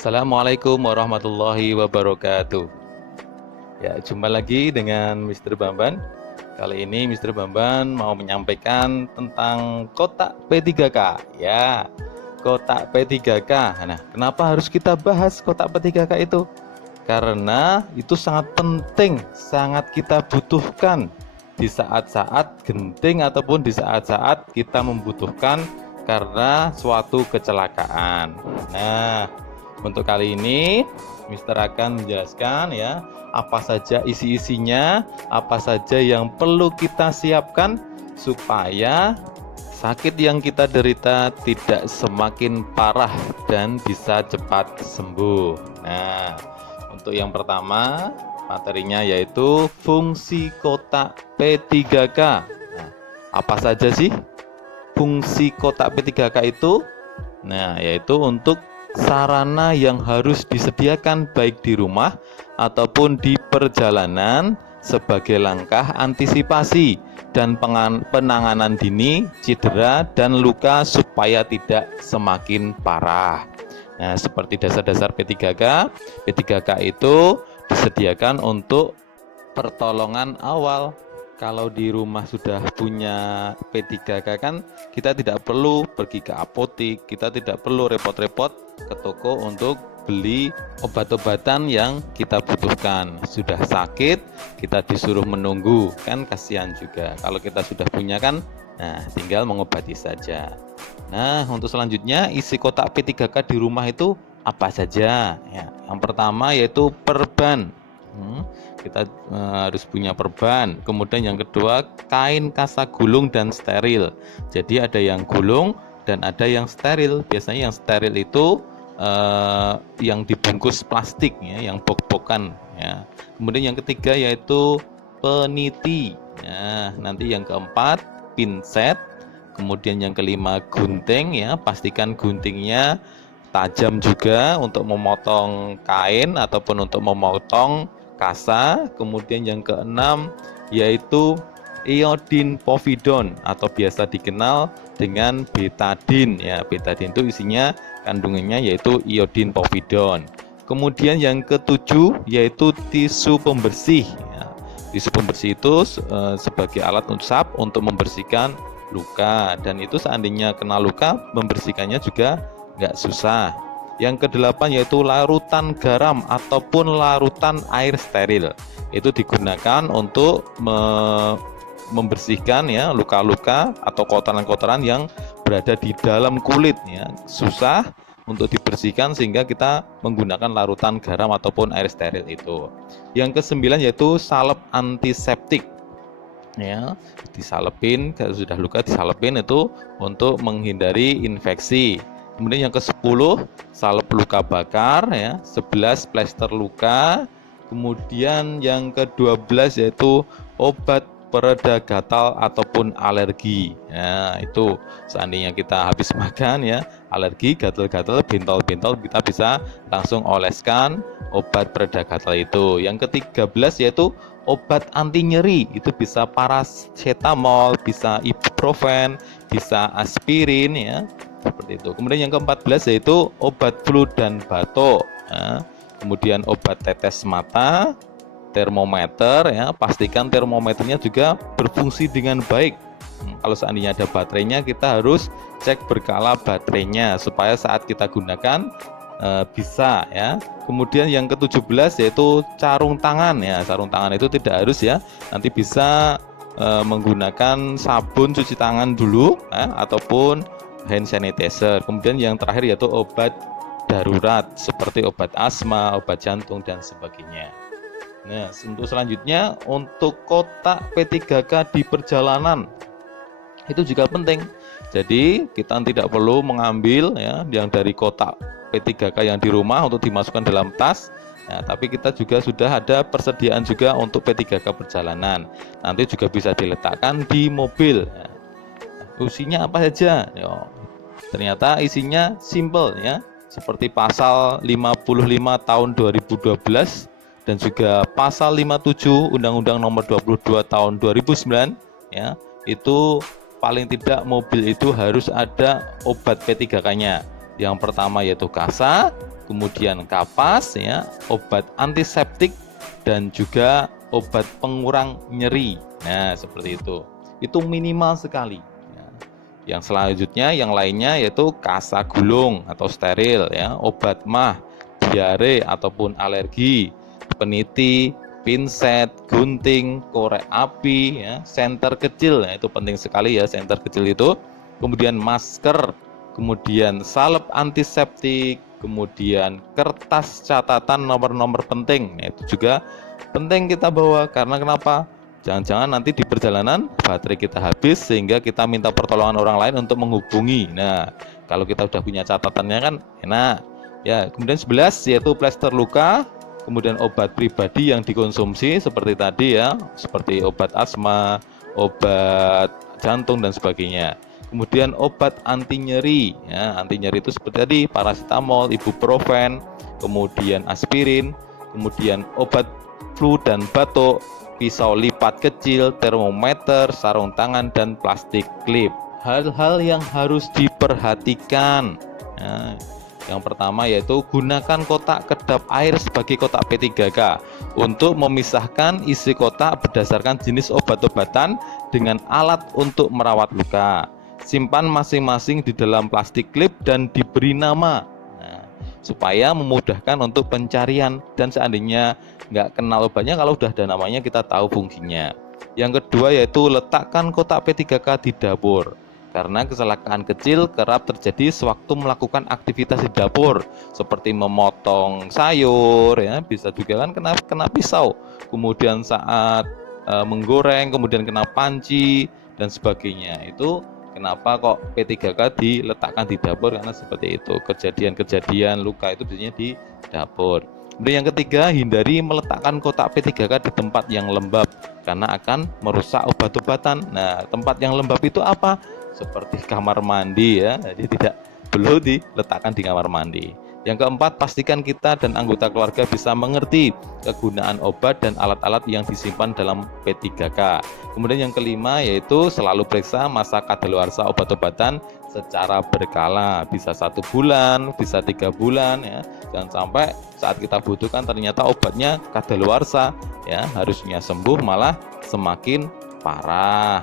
Assalamualaikum warahmatullahi wabarakatuh. Ya, jumpa lagi dengan Mr. Bamban. Kali ini Mr. Bamban mau menyampaikan tentang kotak P3K. Ya, kotak P3K. Nah, kenapa harus kita bahas kotak P3K itu? Karena itu sangat penting, sangat kita butuhkan di saat-saat genting ataupun di saat-saat kita membutuhkan karena suatu kecelakaan. Nah, untuk kali ini Mister akan menjelaskan ya apa saja isi-isinya, apa saja yang perlu kita siapkan supaya sakit yang kita derita tidak semakin parah dan bisa cepat sembuh. Nah, untuk yang pertama materinya yaitu fungsi kotak P3K. Nah, apa saja sih fungsi kotak P3K itu? Nah, yaitu untuk sarana yang harus disediakan baik di rumah ataupun di perjalanan sebagai langkah antisipasi dan penanganan dini cedera dan luka supaya tidak semakin parah. Nah, seperti dasar-dasar P3K, P3K itu disediakan untuk pertolongan awal. Kalau di rumah sudah punya P3K kan kita tidak perlu pergi ke apotik, kita tidak perlu repot-repot ke toko untuk beli obat-obatan yang kita butuhkan. Sudah sakit, kita disuruh menunggu, kan kasihan juga. Kalau kita sudah punya kan, nah tinggal mengobati saja. Nah, untuk selanjutnya isi kotak P3K di rumah itu apa saja? Ya, yang pertama yaitu perban. Kita harus punya perban. Kemudian yang kedua kain kasa gulung dan steril. Jadi ada yang gulung dan ada yang steril. Biasanya yang steril itu yang dibungkus plastik ya, yang bok-bokan ya. Kemudian yang ketiga yaitu peniti. Nah, nanti yang keempat pinset. Kemudian yang kelima gunting ya, pastikan guntingnya tajam juga untuk memotong kain ataupun untuk memotong kasa. Kemudian yang keenam yaitu iodin povidon atau biasa dikenal dengan betadin ya. Betadin itu isinya kandungannya yaitu iodin povidon. Kemudian yang ketujuh yaitu tisu pembersih ya. Tisu pembersih itu sebagai alat usap untuk membersihkan luka, dan itu seandainya kena luka membersihkannya juga nggak susah. Yang kedelapan yaitu larutan garam ataupun larutan air steril. Itu digunakan untuk membersihkan ya luka-luka atau kotoran-kotoran yang berada di dalam kulit ya. Susah untuk dibersihkan sehingga kita menggunakan larutan garam ataupun air steril itu. Yang kesembilan yaitu salep antiseptik. Ya, disalepin kalau sudah luka, disalepin itu untuk menghindari infeksi. Kemudian yang ke-10 salep luka bakar ya, 11 plester luka. Kemudian yang ke-12 yaitu obat pereda gatal ataupun alergi. Nah, itu seandainya kita habis makan ya, alergi, gatal-gatal, bentol-bentol, kita bisa langsung oleskan obat pereda gatal itu. Yang ke-13 yaitu obat anti nyeri. Itu bisa paracetamol, bisa ibuprofen, bisa aspirin ya. Seperti itu. Kemudian yang ke-14 yaitu obat flu dan batuk. Nah, kemudian obat tetes mata, termometer ya, pastikan termometernya juga berfungsi dengan baik. Kalau seandainya ada baterainya, kita harus cek berkala baterainya supaya saat kita gunakan bisa ya. Kemudian yang ke-17 yaitu sarung tangan ya. Sarung tangan itu tidak harus ya, nanti bisa menggunakan sabun cuci tangan dulu ya, ataupun hand sanitizer. Kemudian yang terakhir yaitu obat darurat seperti obat asma, obat jantung dan sebagainya. Nah, untuk selanjutnya untuk kotak P3K di perjalanan itu juga penting. Jadi kita tidak perlu mengambil ya yang dari kotak P3K yang di rumah untuk dimasukkan dalam tas. Nah, tapi kita juga sudah ada persediaan juga untuk P3K perjalanan. Nanti juga bisa diletakkan di mobil. Nah, isinya apa saja? Yo, ternyata isinya simple ya. Seperti pasal 55 tahun 2012 dan juga pasal 57 Undang-Undang Nomor 22 tahun 2009 ya, itu paling tidak mobil itu harus ada obat P3K-nya. Yang pertama yaitu kasa, kemudian kapas ya, obat antiseptik, dan juga obat pengurang nyeri. Nah, seperti itu. Itu minimal sekali. Ya. Yang selanjutnya, yang lainnya yaitu kasa gulung atau steril ya, obat mah, diare ataupun alergi, peniti, pinset, gunting, korek api, ya, senter kecil. Nah, itu penting sekali ya, senter kecil itu. Kemudian masker, kemudian salep antiseptik, kemudian kertas catatan nomor-nomor penting. Nah, itu juga penting kita bawa, karena kenapa? Jangan-jangan nanti di perjalanan baterai kita habis sehingga kita minta pertolongan orang lain untuk menghubungi. Nah, kalau kita udah punya catatannya kan enak. Ya, kemudian 11 yaitu plester luka, kemudian obat pribadi yang dikonsumsi seperti tadi ya, seperti obat asma, obat jantung dan sebagainya. Kemudian obat anti nyeri ya, anti nyeri itu seperti tadi paracetamol, ibuprofen, kemudian aspirin, kemudian obat flu dan batuk, pisau lipat kecil, termometer, sarung tangan, dan plastik klip. Hal-hal yang harus diperhatikan. Nah, yang pertama yaitu gunakan kotak kedap air sebagai kotak P3K untuk memisahkan isi kotak berdasarkan jenis obat-obatan dengan alat untuk merawat luka. Simpan masing-masing di dalam plastik klip dan diberi nama. Nah, supaya memudahkan untuk pencarian, dan seandainya nggak kenal obatnya, kalau udah ada namanya kita tahu fungsinya. Yang kedua yaitu letakkan kotak P3K di dapur, karena kecelakaan kecil kerap terjadi sewaktu melakukan aktivitas di dapur seperti memotong sayur ya, bisa juga kan kena pisau, kemudian saat menggoreng kemudian kena panci dan sebagainya. Itu kenapa kok P3K diletakkan di dapur, karena seperti itu, kejadian-kejadian luka itu biasanya di dapur. Kemudian yang ketiga, hindari meletakkan kotak P3K di tempat yang lembab karena akan merusak obat-obatan. Nah, tempat yang lembab itu apa? Seperti kamar mandi ya, jadi tidak perlu diletakkan di kamar mandi. Yang keempat, pastikan kita dan anggota keluarga bisa mengerti kegunaan obat dan alat-alat yang disimpan dalam P3K. Kemudian yang kelima yaitu selalu periksa masa kadaluarsa obat-obatan secara berkala, bisa 1 bulan, bisa 3 bulan ya. Jangan sampai saat kita butuhkan ternyata obatnya kadaluarsa ya, harusnya sembuh malah semakin parah.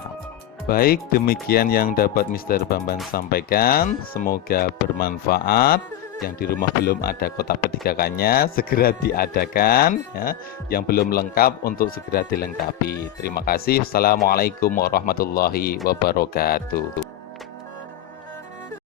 Baik, demikian yang dapat Mr. Bambang sampaikan. Semoga bermanfaat. Yang di rumah belum ada kotak P3K-nya segera diadakan ya. Yang belum lengkap untuk segera dilengkapi. Terima kasih. Assalamualaikum warahmatullahi wabarakatuh.